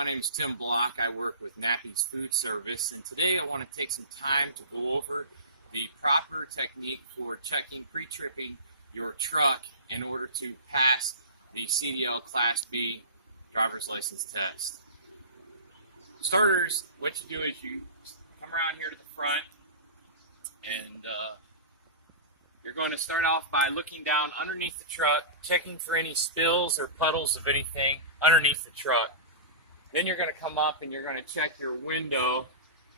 My name is Tim Block. I work with Nappy's Food Service, and today I want to take some time to go over the proper technique for checking, pre-tripping your truck in order to pass the CDL Class B driver's license test. For starters, what you do is you come around here to the front, and you're going to start off by looking down underneath the truck, checking for any spills or puddles of anything underneath the truck. Then you're going to come up and you're going to check your window,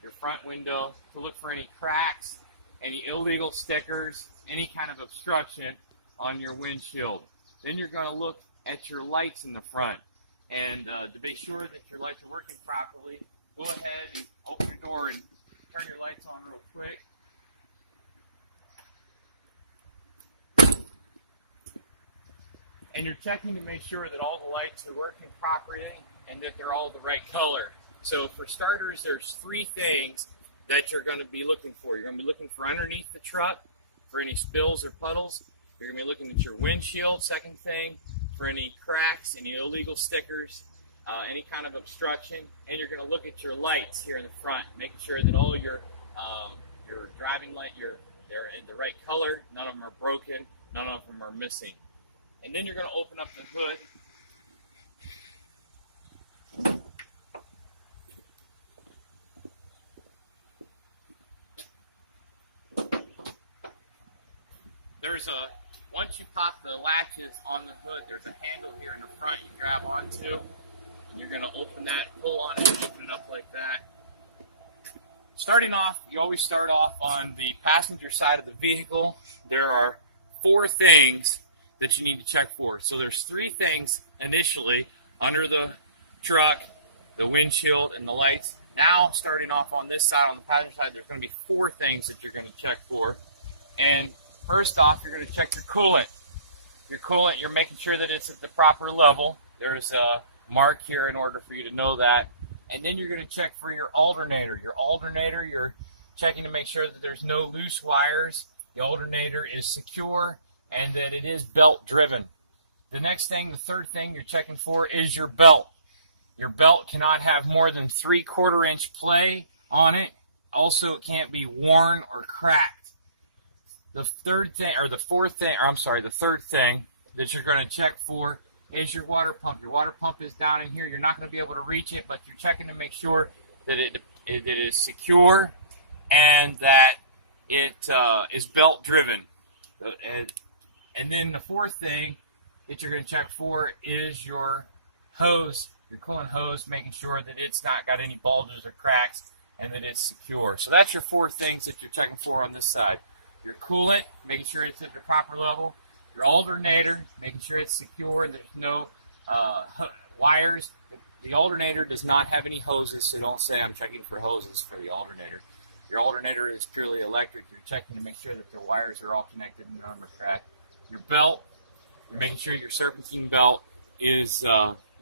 your front window, to look for any cracks, any illegal stickers, any kind of obstruction on your windshield. Then you're going to look at your lights in the front. And to be sure that your lights are working properly, go ahead and open your door and turn your lights on real quick. And you're checking to make sure that all the lights are working properly and that they're all the right color. So for starters, there's three things that you're going to be looking for. You're going to be looking for underneath the truck for any spills or puddles. You're going to be looking at your windshield, second thing, for any cracks, any illegal stickers, any kind of obstruction. And you're going to look at your lights here in the front, making sure that all your driving light, they're in the right color, none of them are broken, none of them are missing. And then you're going to open up the hood. Once you pop the latches on the hood, there's a handle here in the front you grab onto. You're going to open that, pull on it, and open it up like that. Starting off, you always start off on the passenger side of the vehicle. There are four things that you need to check for. So there's three things initially under the truck, the windshield, and the lights. Now, starting off on this side, on the passenger side, there's going to be four things that you're going to check for. And first off, you're going to check your coolant. Your coolant, you're making sure that it's at the proper level. There's a mark here in order for you to know that. And then you're going to check for your alternator. Your alternator, you're checking to make sure that there's no loose wires. The alternator is secure and that it is belt driven. The next thing, the third thing you're checking for is your belt. Your belt cannot have more than 3/4 inch play on it. Also, it can't be worn or cracked. The third thing that you're going to check for is your water pump. Your water pump is down in here. You're not going to be able to reach it, but you're checking to make sure that it is secure and that it is belt driven. And then the fourth thing that you're going to check for is your hose, your coolant hose, making sure that it's not got any bulges or cracks and that it's secure. So that's your four things that you're checking for on this side. Your coolant, making sure it's at the proper level. Your alternator, making sure it's secure and there's no wires. The alternator does not have any hoses, so don't say I'm checking for hoses for the alternator. Your alternator is purely electric. You're checking to make sure that the wires are all connected and none are cracked. Your belt, you're making sure your servicing belt is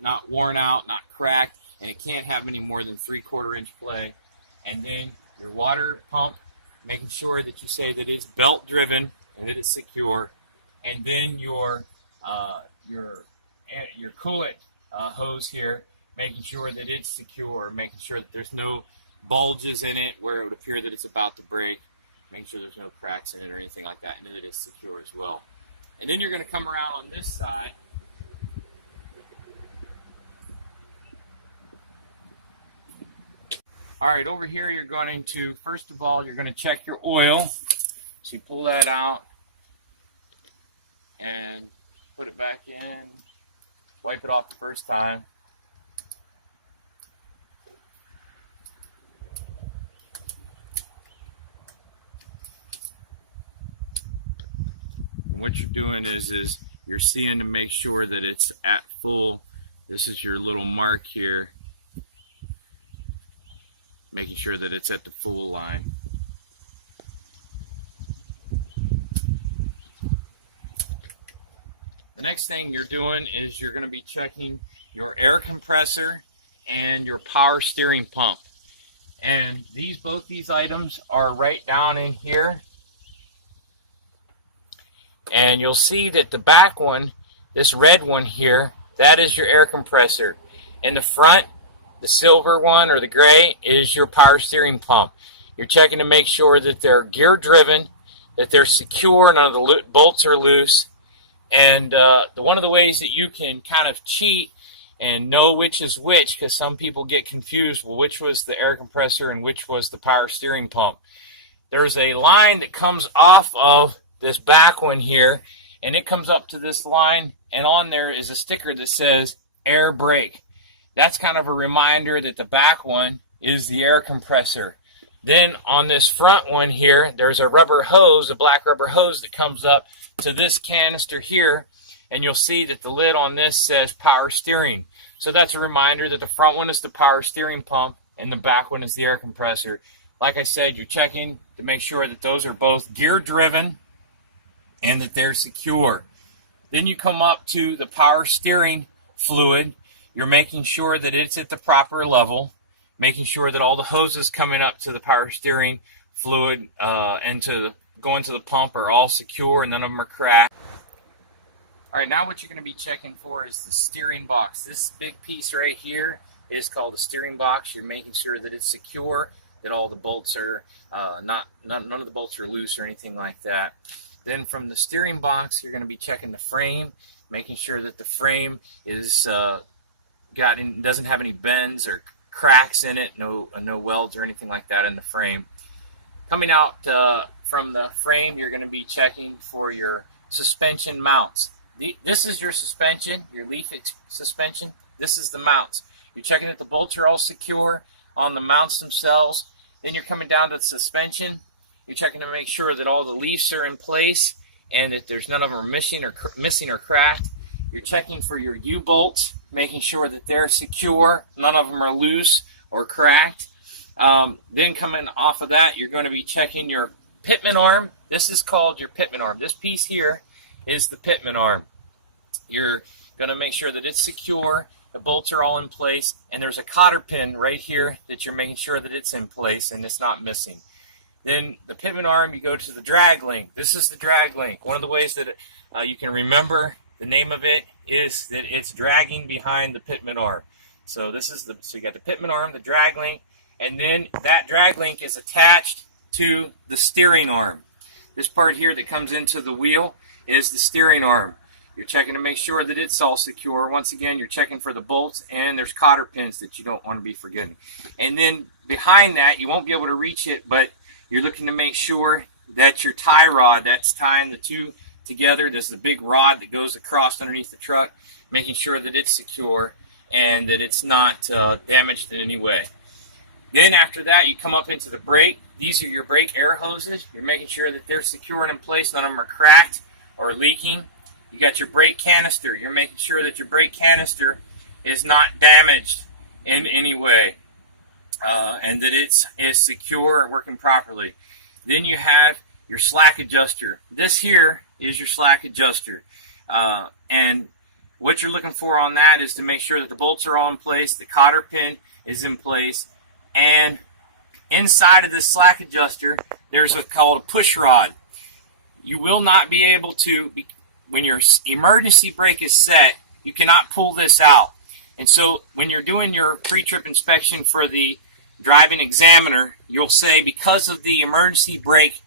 not worn out, not cracked, and it can't have any more than 3/4 inch play. And then your water pump, making sure that you say that it's belt driven and that it's secure. And then your coolant hose here, making sure that it's secure, making sure that there's no bulges in it where it would appear that it's about to break, making sure there's no cracks in it or anything like that, and that it is secure as well. And then you're going to come around on this side. All right, over here you're going to, first of all, you're going to check your oil. So you pull that out and put it back in, wipe it off the first time. What you're doing is you're seeing to make sure that it's at full. This is your little mark here, making sure that it's at the full line. The next thing you're doing is you're going to be checking your air compressor and your power steering pump. And both these items are right down in here. And you'll see that the back one, this red one here, that is your air compressor. In the front, the silver one or the gray is your power steering pump. You're checking to make sure that they're gear driven, that they're secure, none of the bolts are loose. And one of the ways that you can kind of cheat and know which is which, because some people get confused, well, which was the air compressor and which was the power steering pump. There's a line that comes off of this back one here, and it comes up to this line, and on there is a sticker that says air brake. That's kind of a reminder that the back one is the air compressor. Then on this front one here, there's a rubber hose, a black rubber hose that comes up to this canister here, and you'll see that the lid on this says power steering. So that's a reminder that the front one is the power steering pump and the back one is the air compressor. Like I said, you're checking to make sure that those are both gear driven and that they're secure. Then you come up to the power steering fluid. You're making sure that it's at the proper level, making sure that all the hoses coming up to the power steering fluid and going to the pump are all secure and none of them are cracked. All right, now what you're going to be checking for is the steering box. This big piece right here is called the steering box. You're making sure that it's secure, that all the bolts are none of the bolts are loose or anything like that. Then from the steering box, you're going to be checking the frame, making sure that the frame is doesn't have any bends or cracks in it, no welds or anything like that in the frame. Coming out from the frame, you're going to be checking for your suspension mounts. This is your suspension, your leaf suspension. This is the mounts. You're checking that the bolts are all secure on the mounts themselves. Then you're coming down to the suspension. You're checking to make sure that all the leaves are in place and that there's none of them are missing or cracked. You're checking for your U-bolts, making sure that they're secure, none of them are loose or cracked. Then coming off of that, you're going to be checking your pitman arm. This is called your pitman arm. This piece here is the pitman arm. You're going to make sure that it's secure, the bolts are all in place, and there's a cotter pin right here that you're making sure that it's in place and it's not missing. Then the pitman arm, you go to the drag link. This is the drag link. One of the ways that you can remember the name of it is that it's dragging behind the pitman arm. So you got the pitman arm, the drag link, and then that drag link is attached to the steering arm. This part here that comes into the wheel is the steering arm. You're checking to make sure that it's all secure. Once again, you're checking for the bolts, and there's cotter pins that you don't want to be forgetting. And then behind that, you won't be able to reach it, but you're looking to make sure that your tie rod that's tying the two together, there's a big rod that goes across underneath the truck, making sure that it's secure and that it's not damaged in any way. Then after that, you come up into the brake. These are your brake air hoses. You're making sure that they're secure and in place. None of them are cracked or leaking. You got your brake canister. You're making sure that your brake canister is not damaged in any way and that it's secure and working properly. Then you have your slack adjuster. This here is your slack adjuster. And what you're looking for on that is to make sure that the bolts are all in place, the cotter pin is in place, and inside of this slack adjuster, there's what's called a push rod. You will not be able to, when your emergency brake is set, you cannot pull this out. And so when you're doing your pre-trip inspection for the driving examiner, you'll say, because of the emergency brake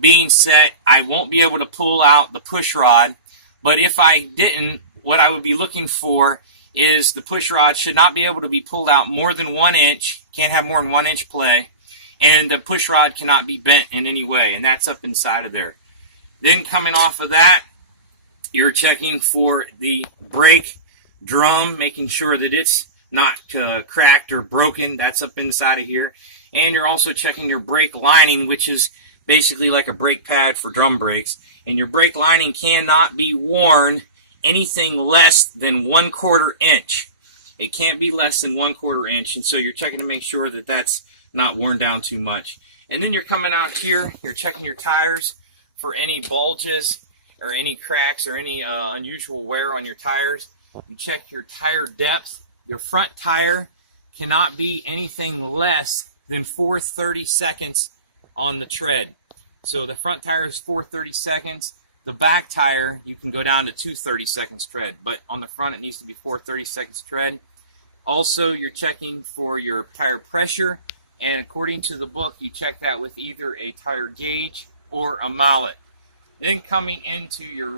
being set, I won't be able to pull out the push rod. But if I didn't, what I would be looking for is the push rod should not be able to be pulled out more than 1 inch, can't have more than 1 inch play, and the push rod cannot be bent in any way, and that's up inside of there. Then coming off of that, you're checking for the brake drum, making sure that it's not cracked or broken. That's up inside of here. And you're also checking your brake lining, which is basically like a brake pad for drum brakes. And your brake lining cannot be worn anything less than 1/4 inch. It can't be less than 1/4 inch. And so you're checking to make sure that that's not worn down too much. And then you're coming out here, you're checking your tires for any bulges or any cracks or any unusual wear on your tires. You check your tire depth. Your front tire cannot be anything less than 4/32 on the tread. So the front tire is 4/32. The back tire, you can go down to 2/32 tread, but on the front it needs to be 4/32 tread. Also, you're checking for your tire pressure, and according to the book, you check that with either a tire gauge or a mallet. Then coming into your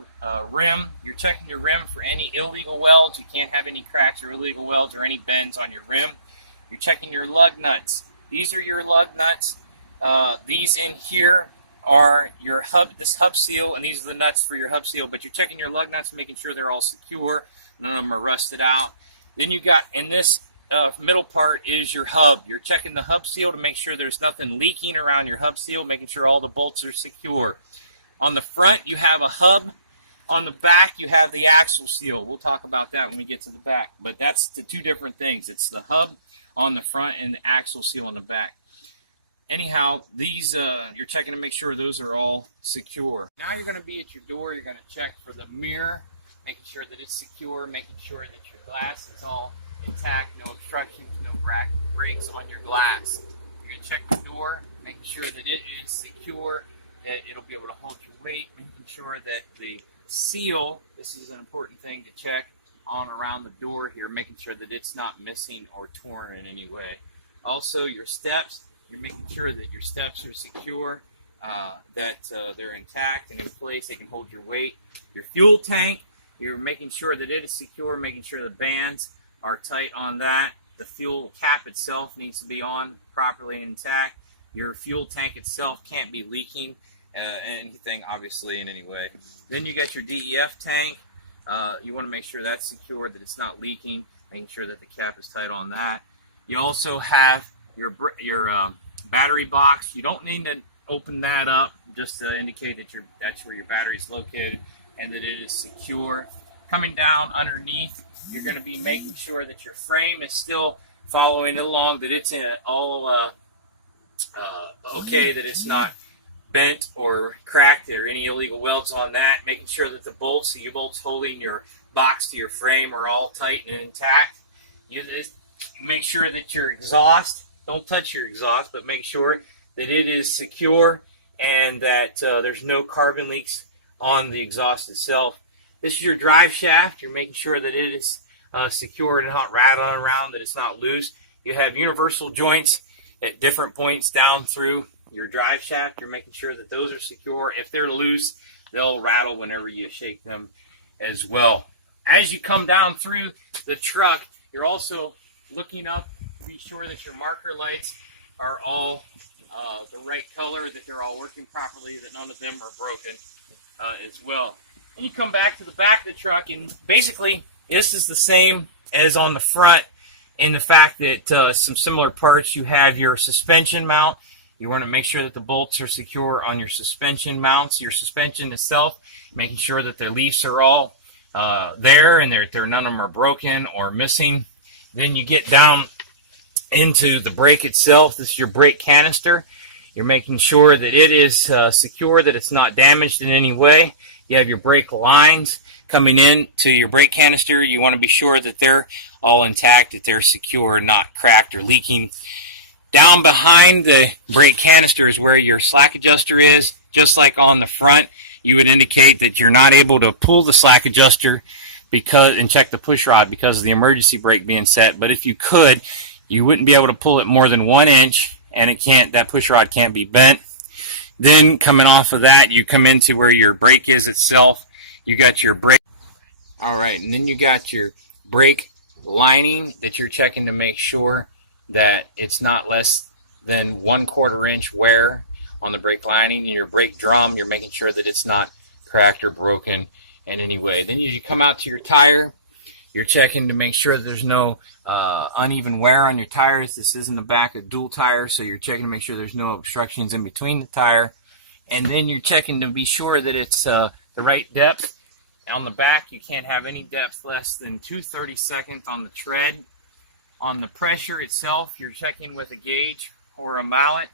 rim, you're checking your rim for any illegal welds. You can't have any cracks or illegal welds or any bends on your rim. You're checking your lug nuts. These are your lug nuts. These in here are your hub, this hub seal, and these are the nuts for your hub seal. But you're checking your lug nuts, making sure they're all secure. None of them are rusted out. Then you got, in this middle part is your hub. You're checking the hub seal to make sure there's nothing leaking around your hub seal, making sure all the bolts are secure. On the front, you have a hub. On the back, you have the axle seal. We'll talk about that when we get to the back. But that's the two different things. It's the hub on the front and the axle seal on the back. Anyhow, these you're checking to make sure those are all secure. Now you're going to be at your door. You're going to check for the mirror, making sure that it's secure, making sure that your glass is all intact, no obstructions, no breaks on your glass. You're going to check the door, making sure that it is secure, that it'll be able to hold your weight, making sure that the seal, this is an important thing to check on around the door here, making sure that it's not missing or torn in any way. Also, your steps, you're making sure that your steps are secure, that they're intact and in place, they can hold your weight. Your fuel tank, you're making sure that it is secure, making sure the bands are tight on that. The fuel cap itself needs to be on properly and intact. Your fuel tank itself can't be leaking anything, obviously, in any way. Then you got your DEF tank. You want to make sure that's secure, that it's not leaking, making sure that the cap is tight on that. You also have your battery box. You don't need to open that up, just to indicate that that's where your battery is located and that it is secure. Coming down underneath, you're going to be making sure that your frame is still following along, that it's in all okay, that it's not bent or cracked or any illegal welds on that. Making sure that the bolts holding your box to your frame are all tight and intact. You just make sure that your exhaust, don't touch your exhaust, but make sure that it is secure and that there's no carbon leaks on the exhaust itself. This is your drive shaft. You're making sure that it is secure and not rattling around, that it's not loose. You have universal joints at different points down through your drive shaft. You're making sure that those are secure. If they're loose, they'll rattle whenever you shake them as well. As you come down through the truck, you're also looking up to be sure that your marker lights are all the right color, that they're all working properly, that none of them are broken as well. Then you come back to the back of the truck, and basically this is the same as on the front in the fact that some similar parts. You have your suspension mount. You want to make sure that the bolts are secure on your suspension mounts. Your suspension itself, making sure that the leaves are all there and none of them are broken or missing. Then you get down into the brake itself. This is your brake canister. You're making sure that it is secure, that it's not damaged in any way. You have your brake lines coming in to your brake canister. You want to be sure that they're all intact, that they're secure, not cracked or leaking. Down behind the brake canister is where your slack adjuster is. Just like on the front, you would indicate that you're not able to pull the slack adjuster and check the push rod because of the emergency brake being set. But if you could, you wouldn't be able to pull it more than 1 inch, and that push rod can't be bent. Then coming off of that, you come into where your brake is itself. You got your brake. All right, and then you got your brake lining that you're checking to make sure that it's not less than 1/4 inch wear on the brake lining. And your brake drum, you're making sure that it's not cracked or broken in any way. Then you come out to your tire. You're checking to make sure that there's no uneven wear on your tires. This is in the back of dual tire, so you're checking to make sure there's no obstructions in between the tire. And then you're checking to be sure that it's the right depth. On the back, you can't have any depth less than 2/32 on the tread. On the pressure itself, you're checking with a gauge or a mallet.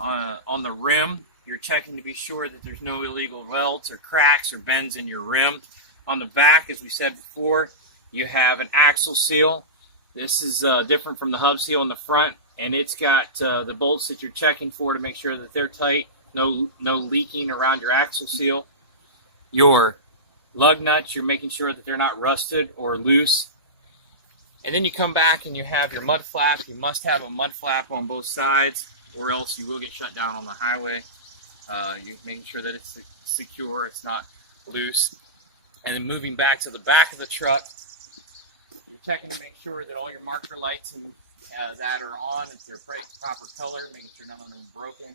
On the rim, you're checking to be sure that there's no illegal welds or cracks or bends in your rim. On the back, as we said before, you have an axle seal. This is different from the hub seal in the front, and it's got the bolts that you're checking for to make sure that they're tight, no leaking around your axle seal. Your lug nuts, you're making sure that they're not rusted or loose. And then you come back and you have your mud flap. You must have a mud flap on both sides, or else you will get shut down on the highway. You're making sure that it's secure, it's not loose. And then moving back to the back of the truck, you're checking to make sure that all your marker lights and that are on, if they're proper color, making sure none of them are broken.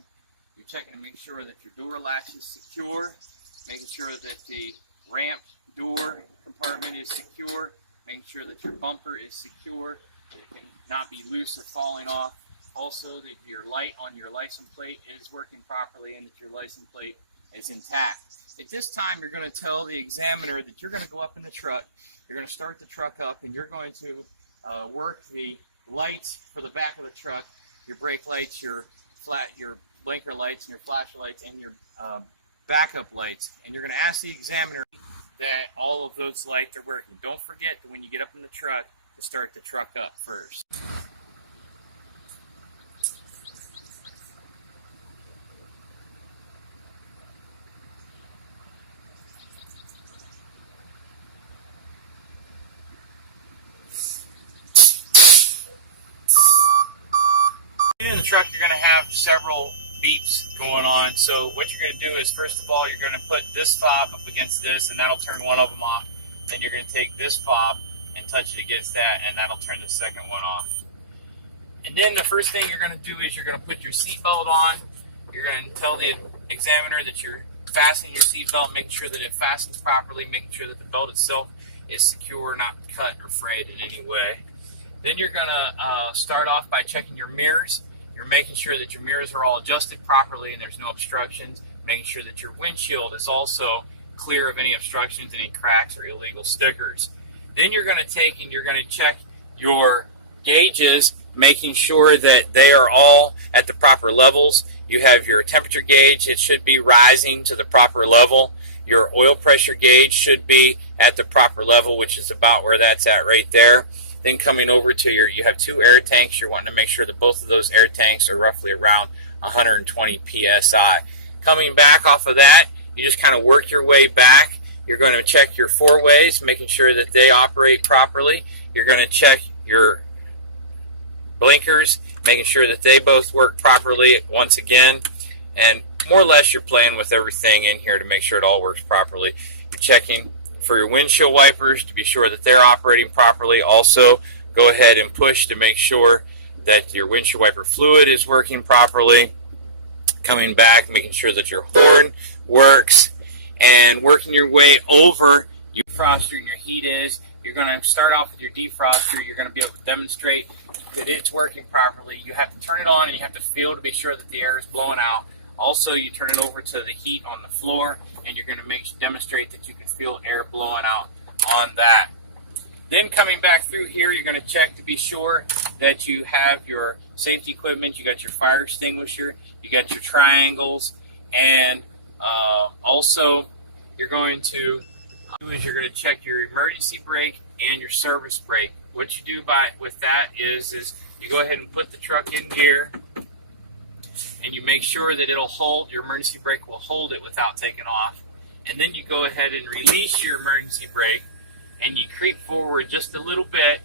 You're checking to make sure that your door latch is secure, making sure that the ramp door compartment is secure, making sure that your bumper is secure, it can not be loose or falling off. Also, that your light on your license plate is working properly and that your license plate is intact. At this time, you're going to tell the examiner that you're going to go up in the truck, you're going to start the truck up, and you're going to work the lights for the back of the truck, your brake lights, your blinker lights, and your flashlights, and your backup lights. And you're going to ask the examiner that all of those lights are working. Don't forget that when you get up in the truck, to start the truck up first. In the truck, you're going to have several beeps going on. So what you're going to do is, first of all, you're going to put this fob up against this, and that'll turn one of them off. Then you're going to take this fob and touch it against that, and that'll turn the second one off. And then the first thing you're going to do is you're going to put your seatbelt on. You're going to tell the examiner that you're fastening your seatbelt, making sure that it fastens properly, making sure that the belt itself is secure, not cut or frayed in any way. Then you're going to start off by checking your mirrors. You're making sure that your mirrors are all adjusted properly and there's no obstructions, making sure that your windshield is also clear of any obstructions, any cracks, or illegal stickers. Then you're going to take and you're going to check your gauges, making sure that they are all at the proper levels. You have your temperature gauge. It should be rising to the proper level. Your oil pressure gauge should be at the proper level, which is about where that's at right there. Then coming over to you have two air tanks. You're wanting to make sure that both of those air tanks are roughly around 120 psi. Coming back off of that, you just kind of work your way back. You're going to check your four-ways, making sure that they operate properly. You're going to check your blinkers, making sure that they both work properly once again. And more or less, you're playing with everything in here to make sure it all works properly. You're checking for your windshield wipers to be sure that they're operating properly. Also, go ahead and push to make sure that your windshield wiper fluid is working properly. Coming back, making sure that your horn works, and working your way over your defroster and your heat is. You're going to start off with your defroster. You're going to be able to demonstrate that it's working properly. You have to turn it on and you have to feel to be sure that the air is blowing out. Also, you turn it over to the heat on the floor, and you're going to demonstrate that you can feel air blowing out on that. Then coming back through here, you're going to check to be sure that you have your safety equipment. You got your fire extinguisher, you got your triangles, and also you're going to check your emergency brake and your service brake. What you do with that is you go ahead and put the truck in gear, and you make sure that it'll hold, your emergency brake will hold it without taking off. And then you go ahead and release your emergency brake, and you creep forward just a little bit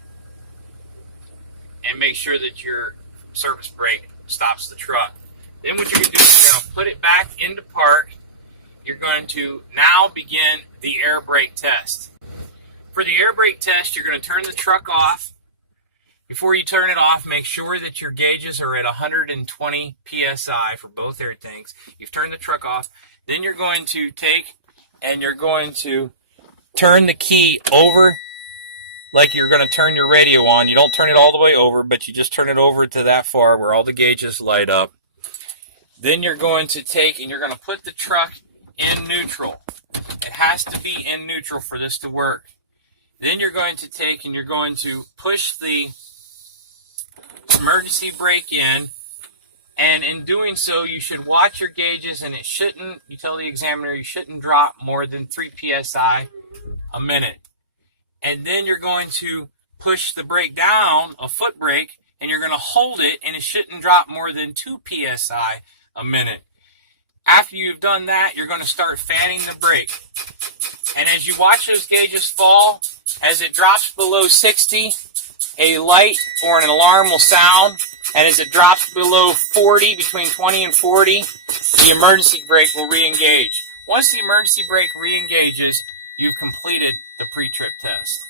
and make sure that your service brake stops the truck. Then what you're going to do is you're going to put it back into park. You're going to now begin the air brake test. For the air brake test, you're going to turn the truck off. Before you turn it off, make sure that your gauges are at 120 psi for both air tanks. You've turned the truck off. Then you're going to take and you're going to turn the key over like you're going to turn your radio on. You don't turn it all the way over, but you just turn it over to that far where all the gauges light up. Then you're going to take and you're going to put the truck in neutral. It has to be in neutral for this to work. Then you're going to take and you're going to push the emergency brake in, and in doing so you should watch your gauges, and it shouldn't, you tell the examiner, you shouldn't drop more than 3 psi a minute. And then you're going to push the brake down, a foot brake, and you're going to hold it, and it shouldn't drop more than 2 psi a minute. After you've done that, you're going to start fanning the brake. And as you watch those gauges fall, as it drops below 60, a light or an alarm will sound, and as it drops below 40, between 20 and 40, the emergency brake will re-engage. Once the emergency brake re-engages, you've completed the pre-trip test.